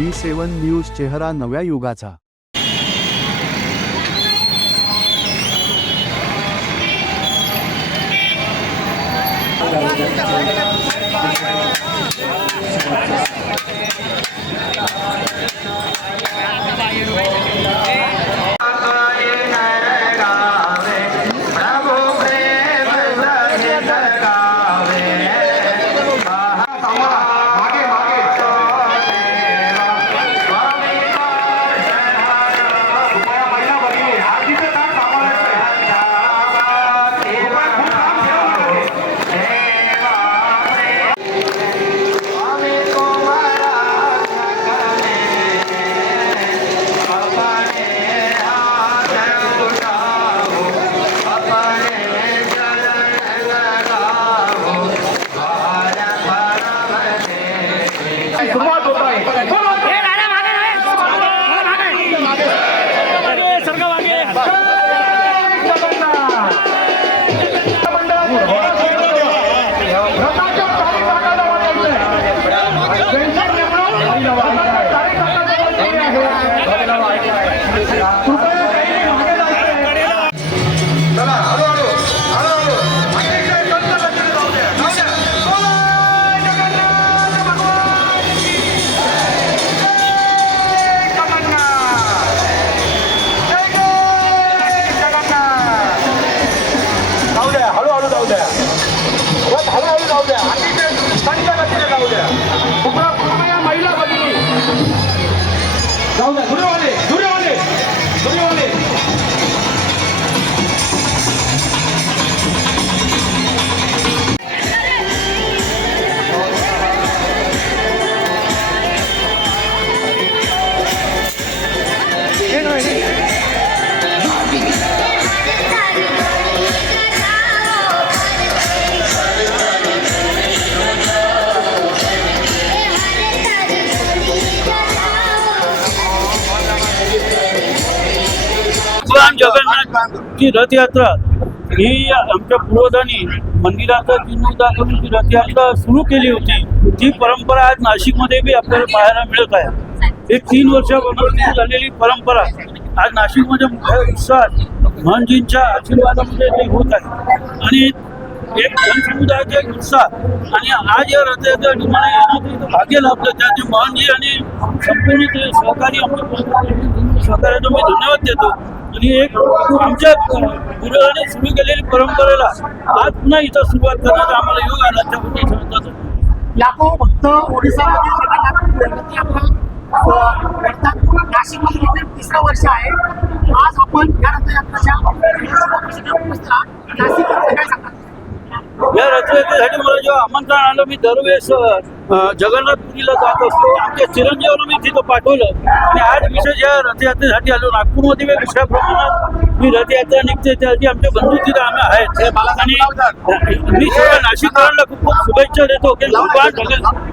सेवन news चेहरा नव्या युगाचा. ती रथयात्रा ही आमच्या पूर्वजांनी मंदिराचा जीर्णोद्धार करून ती रथयात्रा सुरू केली होती. ती परंपरा आज नाशिकमध्ये बी आपल्याला पाहायला मिळत आहे. एक तीन वर्षापासून झालेली परंपरा आज नाशिकमध्ये मोठ्या उत्साहात महनजींच्या आशीर्वादामध्ये ते होत आहे. आणि एक जनसमुदायाचा एक उत्साह आणि आज या रथयात्रा ठिकाणी येणं भाग्य लाभलं. त्याचे महनजी आणि संपूर्ण ते सहकारी आमच्या सहकार्याचा मी धन्यवाद देतो. आणि एक आमच्या पूर्वजांनी सुरू केलेली परंपरेला आज पुन्हा इथं सुरुवात करण्याचा आम्हाला योग आला त्याबद्दल सांगतात लाखो भक्त नाशिकमध्ये गेले तिसरं वर्ष आहे. आज आपण या रथयात्रेच्या या रथयात्रेसाठी मला जेव्हा आमंत्रण आलं मी दरवेळेस जगन्नाथपुरीला जात असतो. आमच्या चिरंजीवाला मी तिथं पाठवलं. आणि आज विशेष या रथयात्रेसाठी आलो. नागपूरमध्ये मी मोठ्या प्रमाणात मी रथयात्रा निघते त्यासाठी आमचे बंधू तिथं आम्ही आहेत. आणि मी सर्व नाशिककरांना खूप खूप शुभेच्छा देतो. की भगवान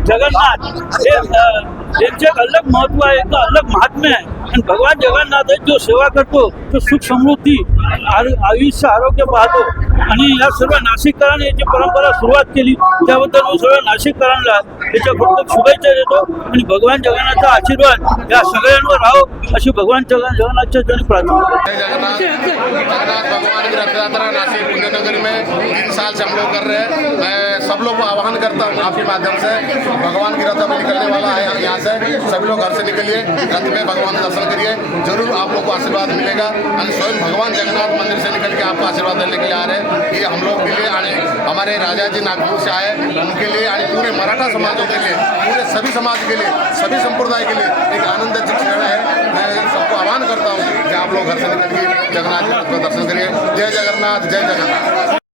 जगन्नाथ. हे त्यांचे एक अलग महत्त्व आहे एक अलग महात्म्य आहे. आणि भगवान जगन्नाथ जो सेवा करतो तो सुख समृद्धी आरु- आयुष्य आरोग्य पाहतो. आणि या सर्व नाशिककरांनी याची परंपरा सुरुवात केली, त्याबद्दल मी सर्व नाशिककरांना याच्या खूप शुभेच्छा देतो आणि भगवान जगन्नाथचा आशीर्वाद या सगळ्यांवर राहो, अशी भगवान जगन, जगन्नाथच्या चरणी प्रार्थना में तीन साल से हम लोग कर रहे हैं। मैं सब लोग को आह्वान करता हूँ आपके माध्यम से। भगवान की रथ अभी निकलने वाला है यहाँ से। सभी लोग घर से निकलिए, रथ में भगवान दर्शन करिए। ज़रूर आप लोग को आशीर्वाद मिलेगा। स्वयं भगवान जगन्नाथ मंदिर से निकल के आपको आशीर्वाद देने के लिए आ रहे हैं। ये हम लोग के लिए हमारे राजा जी नागपुर से आए उनके लिए और पूरे मराठा समाजों के लिए पूरे सभी समाज के लिए सभी संप्रदाय के लिए एक आनंदाची क्षण है। मैं सबको आह्वान करता हूँ कि आप लोग घर से निकल के जगन्नाथ का दर्शन करिए। जय जगन्नाथ जय जगन्नाथ।